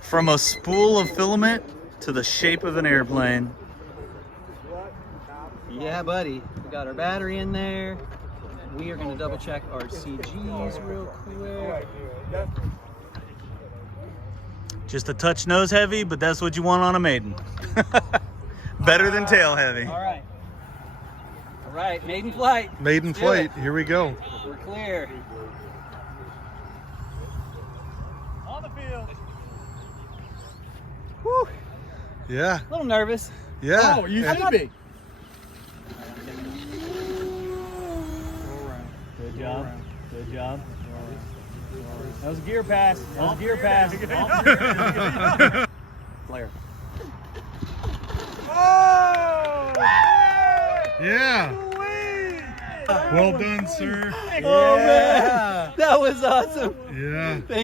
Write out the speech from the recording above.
From a spool of filament to the shape of an airplane. Yeah, buddy. We got our battery in there. We are going to double check our CGs real quick. Just a touch nose heavy, but that's what you want on a maiden. Better than tail heavy. All right. All right, maiden flight. Maiden Let's do flight. it. Here we go. We're clear. On the field. Whew. Yeah. A little nervous. Yeah. Oh, you And- should be. Good job. Good job. That was a gear pass. That was a gear pass. Flare. Oh! Yeah. Well done, sir. Oh, man. That was awesome. Yeah.